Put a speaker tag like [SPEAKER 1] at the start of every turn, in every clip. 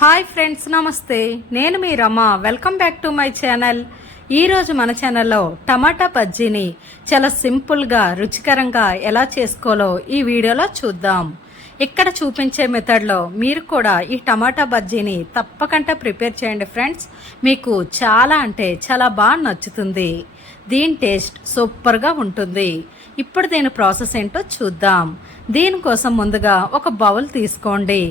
[SPEAKER 1] Hi friends నమస్తే. నేను మీ Rama. Welcome back to my channel. ఈరోజు మన ఛానల్లో టమాటా బజ్జీని చాలా సింపుల్గా రుచికరంగా ఎలా చేసుకోవాలో ఈ వీడియోలో చూద్దాం. ఇక్కడ చూపించే మెథడ్లో మీరు కూడా ఈ టమాటా బజ్జీని తప్పకుండా ప్రిపేర్ చేయండి ఫ్రెండ్స్. మీకు చాలా అంటే చాలా బాగా నచ్చుతుంది. దీని టేస్ట్ సూపర్గా ఉంటుంది. ఇప్పుడు దీని ప్రాసెస్ ఏంటో చూద్దాం. దీనికోసం ముందుగా ఒక బౌల్ తీసుకోండి.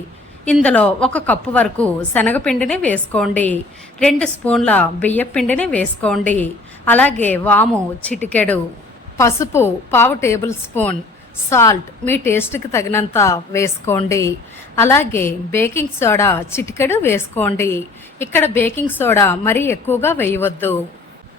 [SPEAKER 1] ఇందులో ఒక కప్పు వరకు శనగపిండిని వేసుకోండి. రెండు స్పూన్ల బియ్యపిండిని వేసుకోండి. అలాగే వాము చిటికెడు పసుపు పావు టేబుల్ స్పూన్ సాల్ట్ మీ టేస్ట్కి తగినంత వేసుకోండి. అలాగే బేకింగ్ సోడా చిటికెడు వేసుకోండి. ఇక్కడ బేకింగ్ సోడా మరీ ఎక్కువగా వేయవద్దు.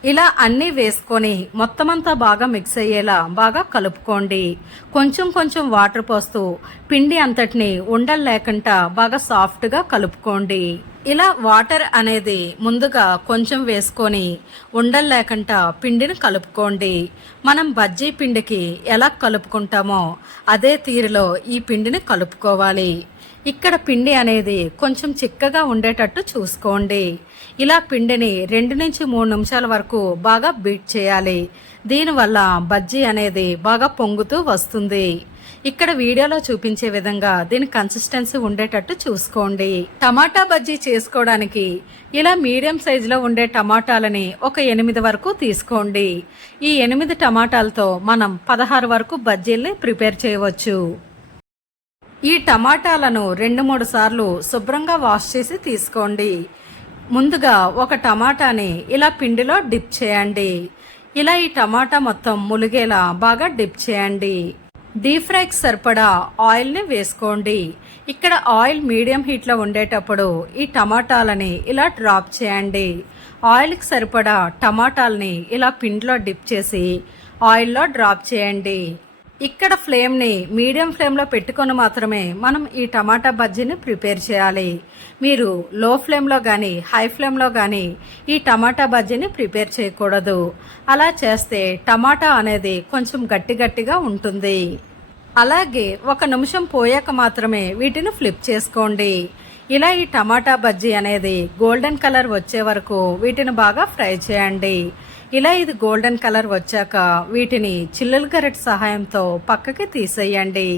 [SPEAKER 1] ఇలా అన్నీ వేసుకొని మొత్తం అంతా బాగా మిక్స్ అయ్యేలా బాగా కలుపుకోండి. కొంచెం కొంచెం వాటర్ పోస్తూ పిండి అంతటిని ఉండలు లేకుండా బాగా సాఫ్ట్గా కలుపుకోండి. ఇలా వాటర్ అనేది ముందుగా కొంచెం వేసుకొని ఉండలు లేకుండా పిండిని కలుపుకోండి. మనం బజ్జీ పిండికి ఎలా కలుపుకుంటామో అదే తీరులో ఈ పిండిని కలుపుకోవాలి. ఇక్కడ పిండి అనేది కొంచెం చిక్కగా ఉండేటట్టు చూసుకోండి. ఇలా పిండిని రెండు నుంచి మూడు నిమిషాల వరకు బాగా బీట్ చేయాలి. దీనివల్ల బజ్జీ అనేది బాగా పొంగుతూ వస్తుంది. ఇక్కడ వీడియోలో చూపించే విధంగా దీని కన్సిస్టెన్సీ ఉండేటట్టు చూసుకోండి. టమాటా బజ్జీ చేసుకోవడానికి ఇలా మీడియం సైజులో ఉండే టమాటాలని ఒక ఎనిమిది వరకు తీసుకోండి. ఈ ఎనిమిది టమాటాలతో మనం పదహారు వరకు బజ్జీల్ని ప్రిపేర్ చేయవచ్చు. ఈ టమాటాలను రెండు మూడు సార్లు శుభ్రంగా వాష్ చేసి తీసుకోండి. ముందుగా ఒక టమాటాని ఇలా పిండిలో డిప్ చేయండి. ఇలా ఈ టమాటా మొత్తం ములిగేలా బాగా డిప్ చేయండి. డీప్ ఫ్రైకి సరిపడా ఆయిల్ని వేసుకోండి. ఇక్కడ ఆయిల్ మీడియం హీట్లో ఉండేటప్పుడు ఈ టమాటాలని ఇలా డ్రాప్ చేయండి. ఆయిల్కి సరిపడా టమాటాలని ఇలా పిండిలో డిప్ చేసి ఆయిల్లో డ్రాప్ చేయండి. ఇక్కడ ఫ్లేమ్ని మీడియం ఫ్లేమ్లో పెట్టుకొని మాత్రమే మనం ఈ టమాటా బజ్జీని ప్రిపేర్ చేయాలి. మీరు లో ఫ్లేమ్లో కానీ హై ఫ్లేమ్లో కానీ ఈ టమాటా బజ్జీని ప్రిపేర్ చేయకూడదు. అలా చేస్తే టమాటా అనేది కొంచెం గట్టి గట్టిగా ఉంటుంది. అలాగే ఒక నిమిషం పోయాక మాత్రమే వీటిని ఫ్లిప్ చేసుకోండి. ఇలా ఈ టమాటా బజ్జీ అనేది గోల్డెన్ కలర్ వచ్చే వరకు వీటిని బాగా ఫ్రై చేయండి. ఇలా ఇది గోల్డెన్ కలర్ వచ్చాక వీటిని చిల్లుల గరెట్ సహాయంతో పక్కకి తీసేయండి.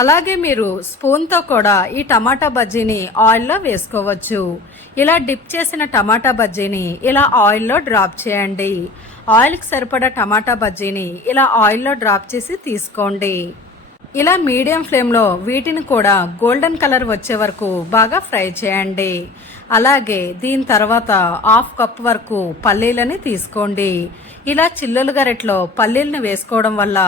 [SPEAKER 1] అలాగే మీరు స్పూన్తో కూడా ఈ టమాటా బజ్జీని ఆయిల్లో వేసుకోవచ్చు. ఇలా డిప్ చేసిన టమాటా బజ్జీని ఇలా ఆయిల్లో డ్రాప్ చేయండి. ఆయిల్కి సరిపడా టమాటా బజ్జీని ఇలా ఆయిల్లో డ్రాప్ చేసి తీసుకోండి. ఇలా మీడియం ఫ్లేమ్లో వీటిని కూడా గోల్డెన్ కలర్ వచ్చే వరకు బాగా ఫ్రై చేయండి. అలాగే దీని తర్వాత హాఫ్ కప్ వరకు పల్లీలని తీసుకోండి. ఇలా చిల్లులు గరెట్లో పల్లీలను వేసుకోవడం వల్ల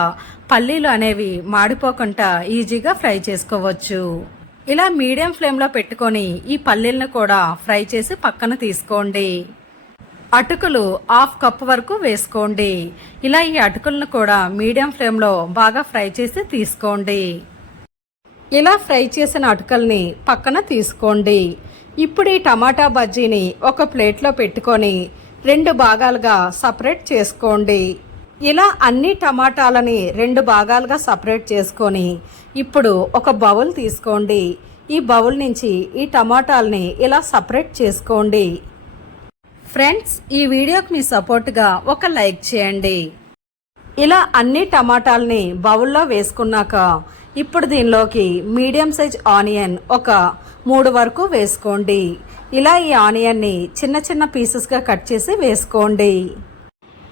[SPEAKER 1] పల్లీలు అనేవి మాడిపోకుండా ఈజీగా ఫ్రై చేసుకోవచ్చు. ఇలా మీడియం ఫ్లేమ్లో పెట్టుకొని ఈ పల్లీలను కూడా ఫ్రై చేసి పక్కన తీసుకోండి. అటుకులు హాఫ్ కప్ వరకు వేసుకోండి. ఇలా ఈ అటుకులను కూడా మీడియం ఫ్లేమ్లో బాగా ఫ్రై చేసి తీసుకోండి. ఇలా ఫ్రై చేసిన అటుకల్ని పక్కన తీసుకోండి. ఇప్పుడు ఈ టమాటా బజ్జీని ఒక ప్లేట్లో పెట్టుకొని రెండు భాగాలుగా సపరేట్ చేసుకోండి. ఇలా అన్ని టమాటాలని రెండు భాగాలుగా సపరేట్ చేసుకొని ఇప్పుడు ఒక బౌల్ తీసుకోండి. ఈ బౌల్ నుంచి ఈ టమాటాలని ఇలా సపరేట్ చేసుకోండి. ఫ్రెండ్స్ ఈ వీడియోకి మీ సపోర్ట్గా ఒక లైక్ చేయండి. ఇలా అన్ని టమాటాలని బౌల్లో వేసుకున్నాక ఇప్పుడు దీనిలోకి మీడియం సైజ్ ఆనియన్ ఒక మూడు వరకు వేసుకోండి. ఇలా ఈ ఆనియన్ని చిన్న చిన్న పీసెస్గా కట్ చేసి వేసుకోండి.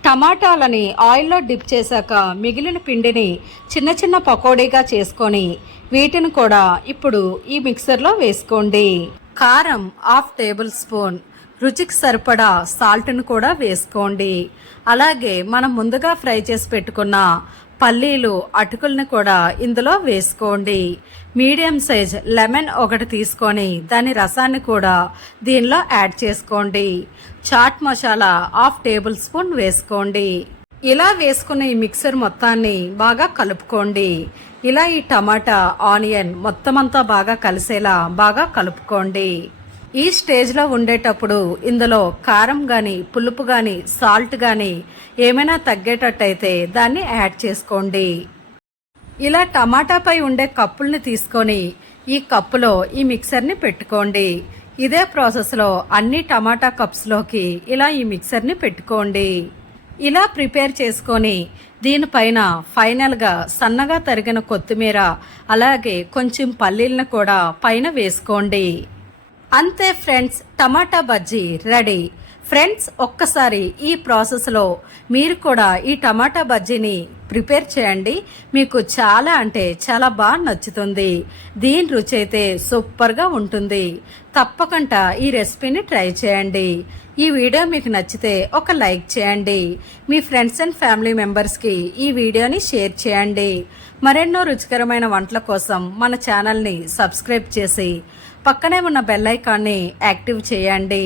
[SPEAKER 1] టమాటాలని ఆయిల్లో డిప్ చేశాక మిగిలిన పిండిని చిన్న చిన్న పకోడీగా చేసుకొని వీటిని కూడా ఇప్పుడు ఈ మిక్సర్లో వేసుకోండి. కారం హాఫ్ టేబుల్ స్పూన్ రుచికి సరిపడా సాల్ట్ను కూడా వేసుకోండి. అలాగే మనం ముందుగా ఫ్రై చేసి పెట్టుకున్న పల్లీలు అటుకులను కూడా ఇందులో వేసుకోండి. మీడియం సైజ్ లెమన్ ఒకటి తీసుకొని దాని రసాన్ని కూడా దీనిలో యాడ్ చేసుకోండి. Chaat masala half tablespoon వేసుకోండి. ఇలా వేసుకున్న ఈ మిక్సర్ మొత్తాన్ని బాగా కలుపుకోండి. ఇలా ఈ టమాటా ఆనియన్ మొత్తం అంతా బాగా కలిసేలా బాగా కలుపుకోండి. ఈ స్టేజ్లో ఉండేటప్పుడు ఇందులో కారం కానీ పులుపు కానీ సాల్ట్ కానీ ఏమైనా తగ్గేటట్టయితే దాన్ని యాడ్ చేసుకోండి. ఇలా టమాటాపై ఉండే కప్పుల్ని తీసుకొని ఈ కప్పులో ఈ మిక్సర్ని పెట్టుకోండి. ఇదే ప్రాసెస్లో అన్ని టమాటా కప్స్లోకి ఇలా ఈ మిక్సర్ని పెట్టుకోండి. ఇలా ప్రిపేర్ చేసుకొని దీనిపైన ఫైనల్గా సన్నగా తరిగిన కొత్తిమీర అలాగే కొంచెం పల్లీలను కూడా పైన వేసుకోండి. అంతే friends tomato bajji ready friends ఒక్కసారి ఈ ప్రాసెస్లో మీరు కూడా ఈ టమాటా బజ్జీని ప్రిపేర్ చేయండి. మీకు చాలా అంటే చాలా బాగా నచ్చుతుంది. దీని రుచి అయితే సూపర్గా ఉంటుంది. తప్పకుండా ఈ రెసిపీని ట్రై చేయండి. ఈ వీడియో మీకు నచ్చితే ఒక లైక్ చేయండి. మీ ఫ్రెండ్స్ అండ్ ఫ్యామిలీ మెంబర్స్కి ఈ వీడియోని షేర్ చేయండి. మరెన్నో రుచికరమైన వంటల కోసం మన ఛానల్ని సబ్స్క్రైబ్ చేసి పక్కనే ఉన్న బెల్ ఐకాన్ని యాక్టివ్ చేయండి.